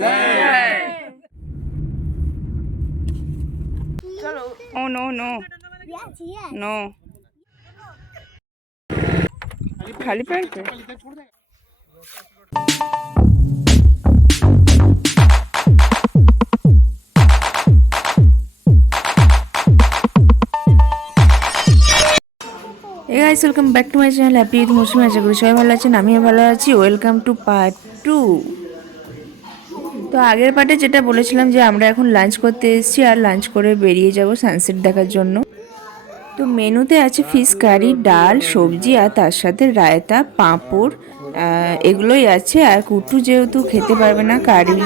Oh no no. No. খালি pant guys welcome back to my channel happy Eid Mousumi আশা করি সবাই ভালো আছেন, আমিও ভালো আছি। ওয়েলকাম টু পার্ট টু তো আগের পার্টে যেটা বলেছিলাম যে আমরা এখন লাঞ্চ করতে এসেছি আর লাঞ্চ করে বেরিয়ে যাব সানসেট দেখার জন্য। তো মেনুতে আছে ফিশ কারি ডাল সবজি আর তার সাথে রায়তা পাঁপড় এগুলোই আছে। আর কুটু যেহেতু খেতে পারবে না কারি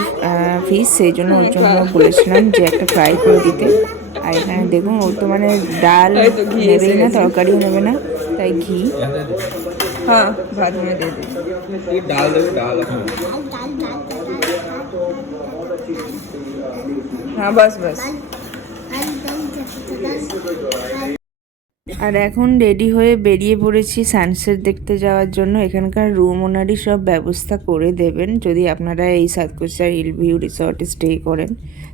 ফিস সেই জন্য ওর জন্য বলেছিলাম যে একটা ফ্রাই করে দিতে। আর এখানে দেখুন ও তো মানে ডাল নেবেই না তরকারিও নেবে না তাই ঘি। হ্যাঁ ভাত দিয়ে দেবে ডাল ডাল হ্যাঁ বাস বাস। আর এখন রেডি হয়ে বেরিয়ে পড়েছি সানসেট দেখতে যাওয়ার জন্য। এখানকার রুম ওনারই সব ব্যবস্থা করে দেবেন, যদি আপনারা এই সাতকোচার হিল ভিউ রিসর্টে স্টে করেন।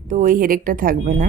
তো ওই হেডেকটা থাকবে না।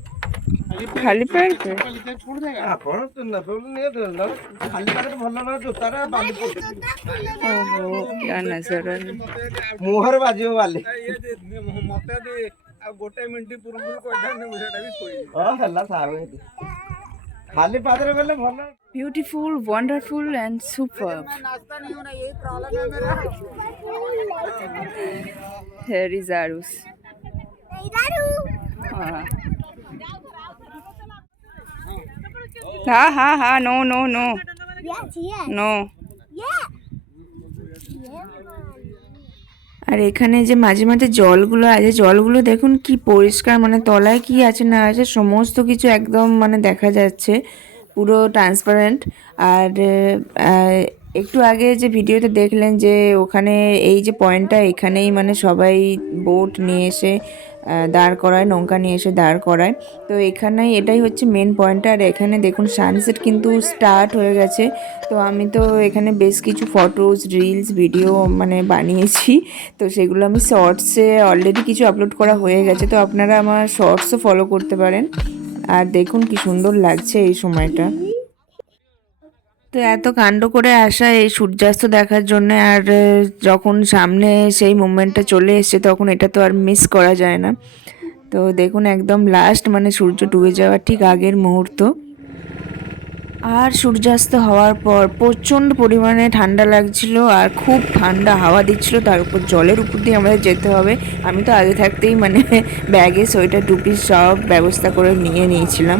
ଖାଲି ପ୍ୟାଣ୍ଟ ଆପଣ ଖାଲି ପ୍ୟାଣ୍ଟ ଭଲ ନୁହଁ ଜୋତାରେ ବାଲି ମୁହଁରେ ବାଜିବ ବାଲି ମତେ ଆଉ ଗୋଟେ ମିନିଟ ପୂର୍ବରୁ କହିଥାନ୍ତି ମୁଁ ସେଇଟା ବି କହିବି ହଁ ହେଲା ସାର୍ ଖାଲି ପାଦରେ ଗଲେ ଭଲ beautiful, wonderful, and superb. Here is Arus. Hey, હા હા હા નો નો નો નો আর এখানে যে মাঝে মাঝে জলগুলো আছে, জলগুলো দেখুন কি পরিষ্কার মানে তলায় কি আছে না আছে, সমস্ত কিছু একদম মানে দেখা যাচ্ছে, পুরো ট্রান্সপারেন্ট আর একটু আগে যে ভিডিওতে দেখলেন যে ওখানে এই যে পয়েন্টটা এখানেই মানে সবাই বোট নিয়ে এসে দাঁড় করায়, নৌকা নিয়ে এসে দাঁড় করায়। তো এখানে এটাই হচ্ছে মেন পয়েন্ট আর এখানে দেখুন সানসেট কিন্তু স্টার্ট হয়ে গেছে। তো আমি তো এখানে বেশ কিছু ফটোস রিলস ভিডিও মানে বানিয়েছি। তো সেগুলো আমি শর্টসে অলরেডি কিছু আপলোড করা হয়ে গেছে। তো আপনারা আমার শর্টসও ফলো করতে পারেন। আর দেখুন কি সুন্দর লাগছে এই সময়টা। তো এত কাণ্ড করে আসা এই সূর্যাস্ত দেখার জন্য আর যখন সামনে সেই মুভমেন্টটা চলে এসছে তখন এটা তো আর মিস করা যায় না। তো দেখুন একদম লাস্ট মানে সূর্য ডুবে যাওয়ার ঠিক আগের মুহূর্ত। আর সূর্যাস্ত হওয়ার পর প্রচণ্ড পরিমাণে ঠান্ডা লাগছিল আর খুব ঠান্ডা হাওয়া দিচ্ছিল, তার উপর জলের উপর দিয়ে আমাদের যেতে হবে। আমি তো আগে থাকতেই মানে ব্যাগে সোয়েটার, টুপি সব ব্যবস্থা করে নিয়ে নিয়েছিলাম।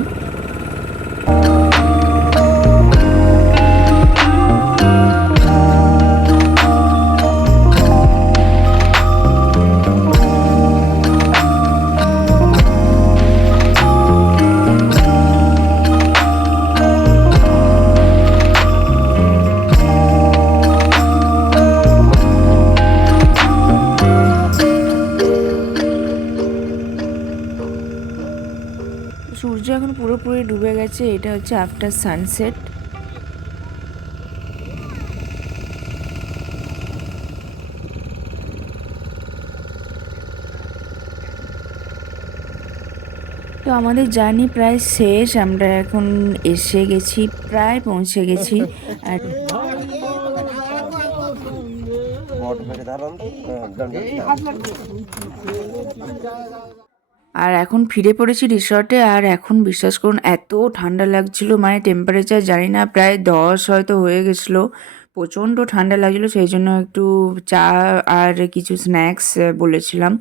সূর্য এখন পুরোপুরি ডুবে গেছে, এটা হচ্ছে আফটার সানসেট তো আমাদের জার্নি প্রায় শেষ, আমরা এখন এসে গেছি, প্রায় পৌঁছে গেছি। আর আর এখন ফিরে পড়েছি রিসর্টে আর এখন বিশ্বাস করুন, এত ঠান্ডা লাগছিল মানে টেম্পারেচার জানি না, প্রায় দশ হয়তো হয়ে গেছিল, প্রচণ্ড ঠান্ডা লাগছিল, সেই জন্য একটু চা আর কিছু স্ন্যাক্স বলেছিলাম,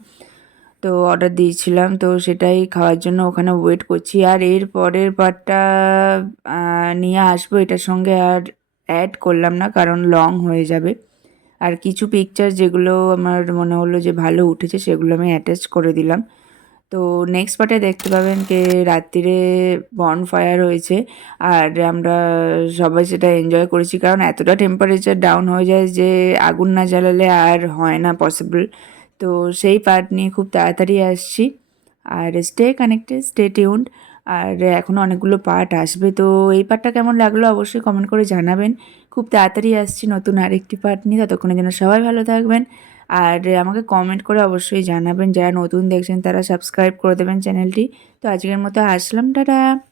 তো অর্ডার দিয়েছিলাম, তো সেটাই খাওয়ার জন্য ওখানে ওয়েট করছি, আর এর পরের পার্টটা নিয়ে আসব, এটার সঙ্গে আর অ্যাড করলাম না, কারণ লং হয়ে যাবে, আর কিছু পিকচার যেগুলো আমার মনে হলো যে ভালো উঠেছে, সেগুলো আমি অ্যাটাচ করে দিলাম তো নেক্সট পার্টে দেখতে পাবেন যে রাত্রিরে বন ফায়ার হয়েছে। আর আমরা সবাই সেটা এনজয় করেছি, কারণ এতটা টেম্পারেচার ডাউন হয়ে যায় যে আগুন না জ্বালালে আর হয় না পসিবল তো সেই পার্ট নিয়ে খুব তাড়াতাড়ি আসছি। আর স্টে কানেক্টেড স্টে টিউন্ড আর এখনও অনেকগুলো পার্ট আসবে। তো এই পার্টটা কেমন লাগল অবশ্যই কমেন্ট করে জানাবেন। খুব তাড়াতাড়ি আসছি নতুন আরেকটি পার্ট নিয়ে। ততক্ষণের জন্য সবাই ভালো থাকবেন। আর আমাকে কমেন্ট করে অবশ্যই জানাবেন। যারা নতুন দেখছেন তারা সাবস্ক্রাইব করে দেবেন চ্যানেলটি তো আজকের মতো আসলাম, টাটা!